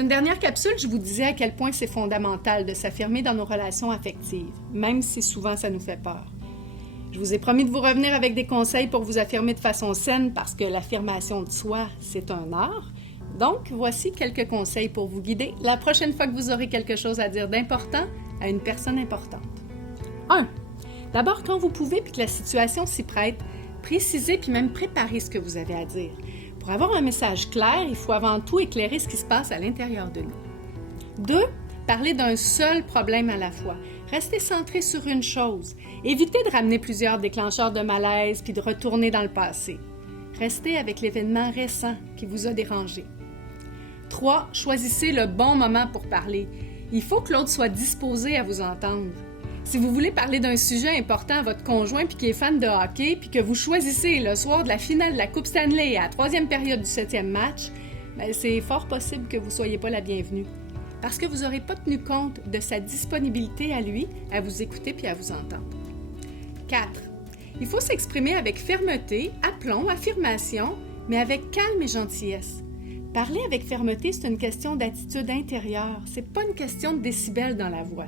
une dernière capsule, je vous disais à quel point c'est fondamental de s'affirmer dans nos relations affectives, même si souvent ça nous fait peur. Je vous ai promis de vous revenir avec des conseils pour vous affirmer de façon saine parce que l'affirmation de soi, c'est un art. Donc, voici quelques conseils pour vous guider la prochaine fois que vous aurez quelque chose à dire d'important à une personne importante. 1. D'abord, quand vous pouvez puis que la situation s'y prête, précisez puis même préparez ce que vous avez à dire. Pour avoir un message clair, il faut avant tout éclairer ce qui se passe à l'intérieur de nous. 2. Parlez d'un seul problème à la fois. Restez centré sur une chose. Évitez de ramener plusieurs déclencheurs de malaise puis de retourner dans le passé. Restez avec l'événement récent qui vous a dérangé. 3. Choisissez le bon moment pour parler. Il faut que l'autre soit disposé à vous entendre. Si vous voulez parler d'un sujet important à votre conjoint puis qui est fan de hockey puis que vous choisissez le soir de la finale de la Coupe Stanley à la 3e période du 7e match, c'est fort possible que vous ne soyez pas la bienvenue. Parce que vous n'aurez pas tenu compte de sa disponibilité à lui, à vous écouter puis à vous entendre. 4. Il faut s'exprimer avec fermeté, aplomb, affirmation, mais avec calme et gentillesse. Parler avec fermeté, c'est une question d'attitude intérieure, c'est pas une question de décibels dans la voix.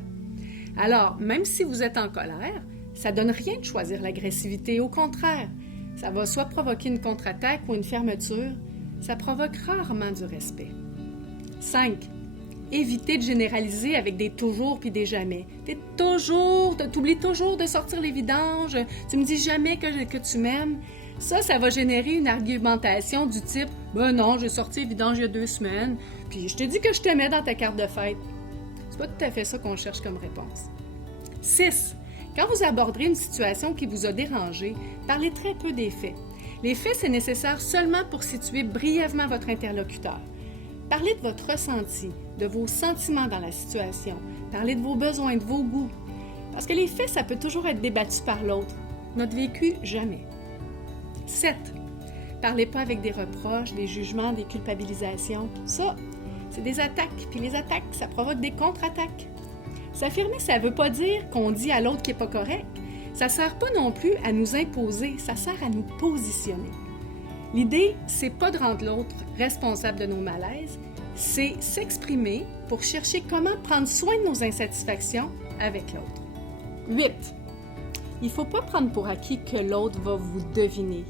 Alors, même si vous êtes en colère, ça donne rien de choisir l'agressivité. Au contraire, ça va soit provoquer une contre-attaque ou une fermeture. Ça provoque rarement du respect. 5. Évitez de généraliser avec des toujours puis des jamais. T'oublies toujours de sortir les vidanges. Tu me dis jamais que tu m'aimes. Ça va générer une argumentation du type « Ben non, j'ai sorti les vidanges il y a 2 semaines, puis je te dis que je t'aimais dans ta carte de fête. » C'est pas tout à fait ça qu'on cherche comme réponse. 6. Quand vous aborderez une situation qui vous a dérangé, parlez très peu des faits. Les faits, c'est nécessaire seulement pour situer brièvement votre interlocuteur. Parlez de votre ressenti, de vos sentiments dans la situation. Parlez de vos besoins, de vos goûts. Parce que les faits, ça peut toujours être débattu par l'autre. Notre vécu, jamais. 7. Parlez pas avec des reproches, des jugements, des culpabilisations. Ça, c'est des attaques. Puis les attaques, ça provoque des contre-attaques. S'affirmer, ça ne veut pas dire qu'on dit à l'autre qui n'est pas correct. Ça ne sert pas non plus à nous imposer, ça sert à nous positionner. L'idée, c'est pas de rendre l'autre responsable de nos malaises, c'est s'exprimer pour chercher comment prendre soin de nos insatisfactions avec l'autre. 8. Il ne faut pas prendre pour acquis que l'autre va vous deviner.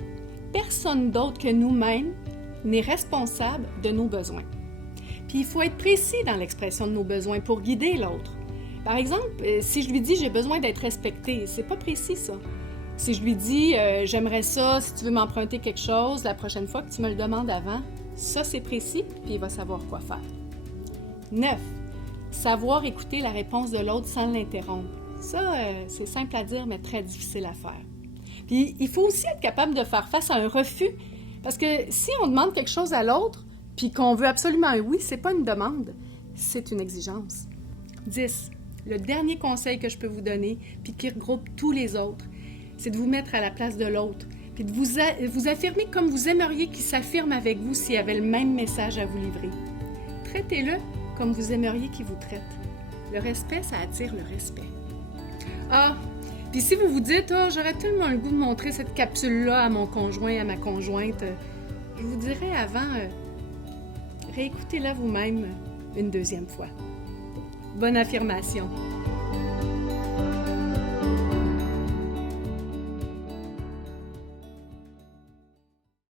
Personne d'autre que nous-mêmes n'est responsable de nos besoins. Puis il faut être précis dans l'expression de nos besoins pour guider l'autre. Par exemple, si je lui dis « j'ai besoin d'être respecté », c'est pas précis ça. Si je lui dis « j'aimerais ça, si tu veux m'emprunter quelque chose, la prochaine fois que tu me le demandes avant », ça c'est précis, puis il va savoir quoi faire. 9. Savoir écouter la réponse de l'autre sans l'interrompre. Ça, c'est simple à dire, mais très difficile à faire. Puis il faut aussi être capable de faire face à un refus, parce que si on demande quelque chose à l'autre, puis qu'on veut absolument un oui, c'est pas une demande, c'est une exigence. 10. Le dernier conseil que je peux vous donner, puis qui regroupe tous les autres, c'est de vous mettre à la place de l'autre, puis de vous affirmer comme vous aimeriez qu'il s'affirme avec vous s'il avait le même message à vous livrer. Traitez-le comme vous aimeriez qu'il vous traite. Le respect, ça attire le respect. Ah, puis si vous vous dites « Ah, j'aurais tellement le goût de montrer cette capsule-là à mon conjoint, à ma conjointe », je vous dirais avant, réécoutez-la vous-même une 2e fois. Bonne affirmation!